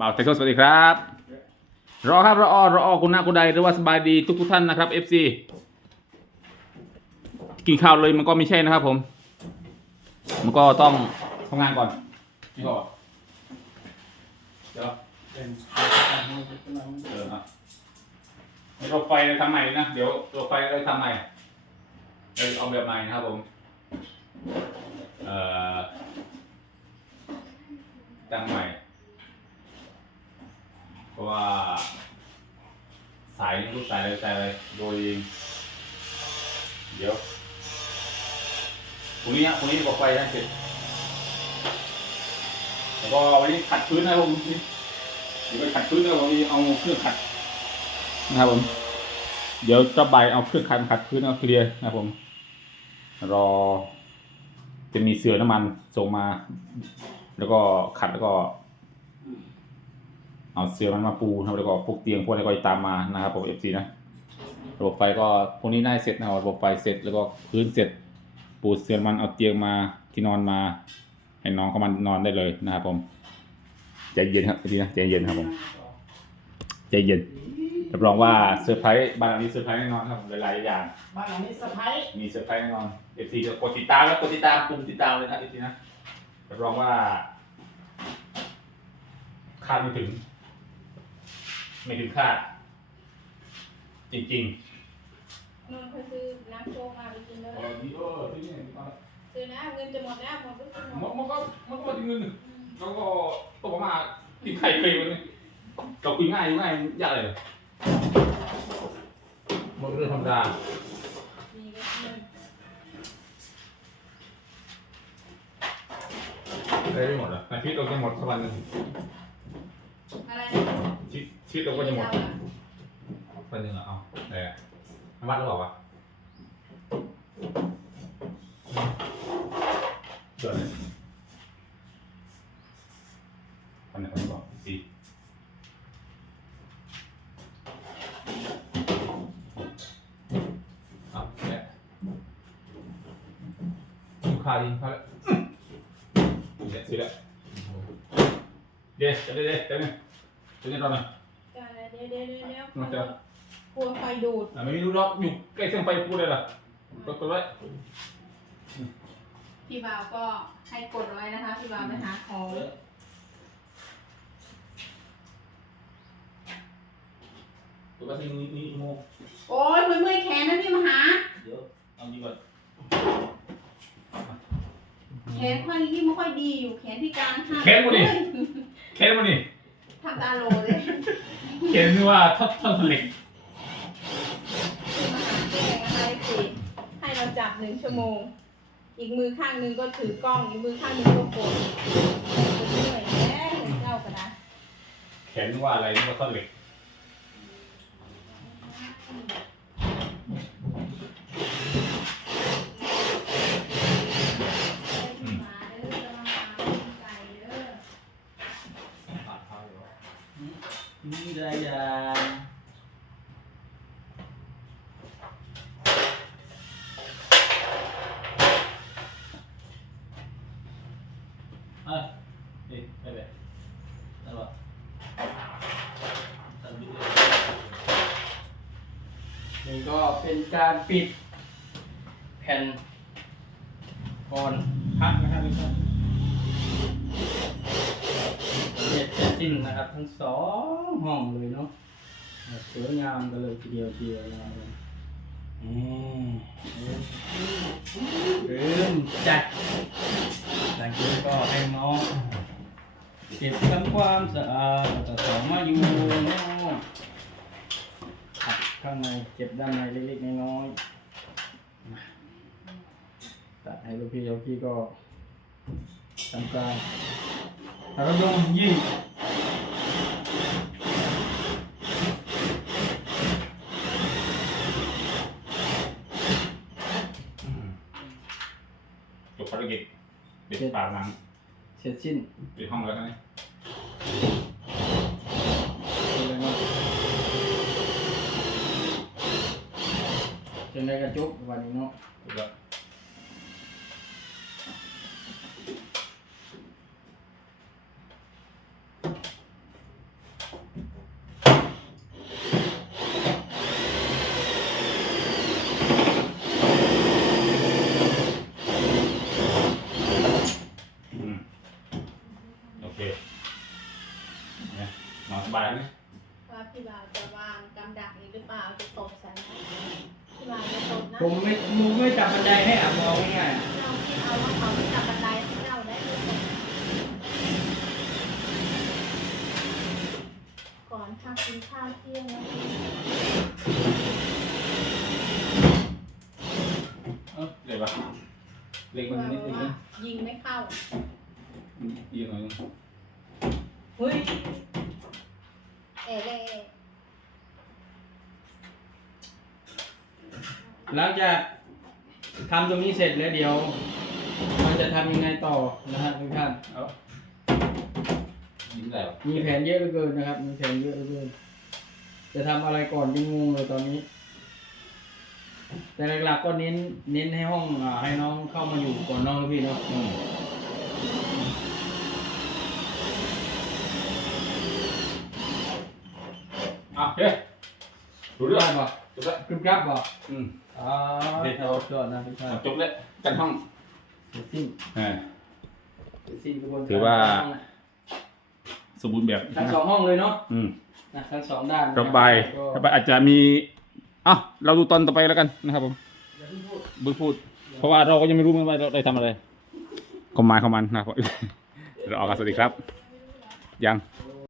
บ่าวไทโซสวัสดีครับ รอครับรออรออคุณนาคุณใดหรือว่าสบายดีทุกทุกท่านนะครับ FC กินข้าวเลยมันก็ไม่ใช่นะครับ ผม มันก็ต้องทำงานก่อนนี่ก็เดี๋ยวเป็นเอออะให้รถไฟทำใหม่นะ เดี๋ยวรถไฟเลยทำใหม่เลยเอาแบบใหม่นะครับผมเอ่อตั้งใหม่ เพราะว่า สายนี่รู้สายอะไรสายโดยเดี๋ยวพรุ่งนี้อะพรุ่งนี้รถไฟนะเสร็จแล้วก็วันนี้ขัดพื้นนะครับผมเดี๋ยวไปขัดพื้นแล้ววันนี้เอาเครื่องขัดนะครับผมเดี๋ยวจะใบเอาเครื่องขัดขัดพื้นเอาเคลียร์นะครับผม รอ จะมีเสือน้ำมันส่งมา แล้วก็ขัดแล้วก็ เอาเสือมันมาปูนะครับแล้วก็พวกเตียงพวกอะไรก็ตามมานะครับผมเอฟซีนะระบบไฟก็พวกนี้น่าจะเสร็จนะครับระบบไฟเสร็จแล้วก็พื้นเสร็จ ปูเสือมันเอาเตียงมาที่นอนมา ให้น้องเขามันนอนได้เลยนะครับผมใจเย็นครับพี่นะใจเย็นครับผมใจเย็นรับรองว่าเซอร์ไพรส์บ้านหลังนี้เซอร์ไพรส์แน่นอนครับหลายๆอย่างบ้านหลังนี้สะพ้ายมีเซอร์ไพรส์แน่นอนเอฟซีกดติดตามแล้วกดติดตามปุ่มติดตามเลยนะเอฟซีนะรับรองว่าคาดไม่ถึง ไม่ถึงคาด จริงนนท์เขาซื้อน้ำโชคมาไปกินเลยๆเออนี่เออที่นี่นี่ก็ซื้อนะเงินจะหมดแล้วหมดก็ซื้อหมมันดมันก็มันก็มาถึงเงินแล้วก็ตกมาติดไข่เคยวันนี้เราคุยง่ายอยู่ง่ายยากเลยมันเรื่องธรรมดามีก็เงินได้ไม่หมดอะ ชีวิตชีวิตเราก็จะหมดวันหนึ่งเหรอเอาแต่วัดหรือเปล่าวะเกิดอะไรวันไหนวันนี้บอกสี่เอาแกะลูกค้าดีเขาแล้วเดี๋ยวซื้อแล้วเดี๋ยวเดี๋ยวเดี๋ยวเดี๋ยวเดี๋ยวเดี๋ยวเดี๋ยว มันจะกลัวไฟดูดอะไม่รู้ล็อกอยู่ใกล้เส้นไฟพูดเลยล่ะกดตัวไว้พี่บ่าวก็ให้กดไว้นะคะ พี่บ่าวไปหาของตัวไว้ที่นี่นี่โมโอ้ยเมื่อยๆแขนนะพี่มาหา เดี๋ยวเอาดีก่อนแขนค่อยที่ไม่ค่อยดีอยู่แขนที่กลางข้างแขนมาดิแขนมาดิทำตาโหลเลย แขนนี่ว่าท่อนท่อนเหล็กพี่มาหาแกงอะไรสิให้เราจับหนึ่งชั่วโมง อีกมือข้างหนึงก็ถือกล้อง อีกมือข้างหนึงก็กดเหนื่อยแน่เหมือนเจ้าก็ได้แขนนี่ว่าอะไรนี่ว่าท่อนเหล็ก นี่ได้ยา เอ้ยนี่ไปเลยนั่นวะตันดินี่ก็เป็นการปิดแผ่นก่อนพักนะครับทุกท่านเสร็จเสร็จสิ้นนะครับ ทั้งสองห้องเลยเนาะสวยงามกันเลยทีเดียวทีเดียวนะครับ นี่เริ่มจัดหลังจากนั้นก็ให้น้องเก็บทำความสะอาดแล้วก็สองมาอยู่เนาะขัดข้างในเก็บด้านในเล็กๆน้อยๆมาตัดให้ลูกพี่ลูกพี่ก็ทำการแล้วก็ยงยิ ภารกิจเด็ดปากหนังเสร็จสิ้นปิดห้องแล้วใช่ไหมเลยเนาะจนได้กระจุกวันนี้เนาะจบแล้ว นอนสบายไหม ว่า พี่บ่าวจะวางกำดักอีกหรือเปล่าจะตกใส่ไหมพี่บ่าวจะตกนะผมไม่มูไม่จับบันไดให้อะมองง่ายเราไม่เอาว่าเขาไม่จับบันไดให้เราได้เลยก่อนพักกินข้าวเที่ยงนะพี่เออเดี๋ยวปะเล็กมันว่านิดนึงว่านะยิงไม่เข้าอีกหน่อยนึงเฮ้ยเอ๋เล่ๆ หลังจากทำตรงนี้เสร็จแล้วเดี๋ยว มันจะทำยังไงต่อนะฮะทุกท่านเอายิ้มได้ปะมีแผนเยอะเหลือเกินนะครับ มีแผนเยอะเหลือเกิน จะทำอะไรก่อนยังงงเลยตอนนี้ แต่หลักๆก็เน้นเน้นให้ห้องอ่าให้น้องเข้ามาอยู่ก่อนน้องนะพี่เนาะอืมอะโอเครู้เรื่อง ได้ปะ จบแล้ว กรึบกรับปะอืม อ๋อโอเคเอา ยอดนะทุกท่านจบแล้วกันห้องเสร็จสิ้นเออเสร็จสิ้นกระบวนการถือว่า สมบูรณ์แบบทั้งสองห้องเลยเนาะอืมนะทั้งสองด้านระบายก็ระบายอาจจะมีอะเราดูตอนต่อไปแล้วกันนะครับผมอย่าเพิ่งพูดบึ้พูด เพราะว่าเราก็ยังไม่รู้เหมือนกันว่าเราได้ทำอะไรก็หมายของมันนะครับ เราออกกันสวัสดีครับ ยัง โอ้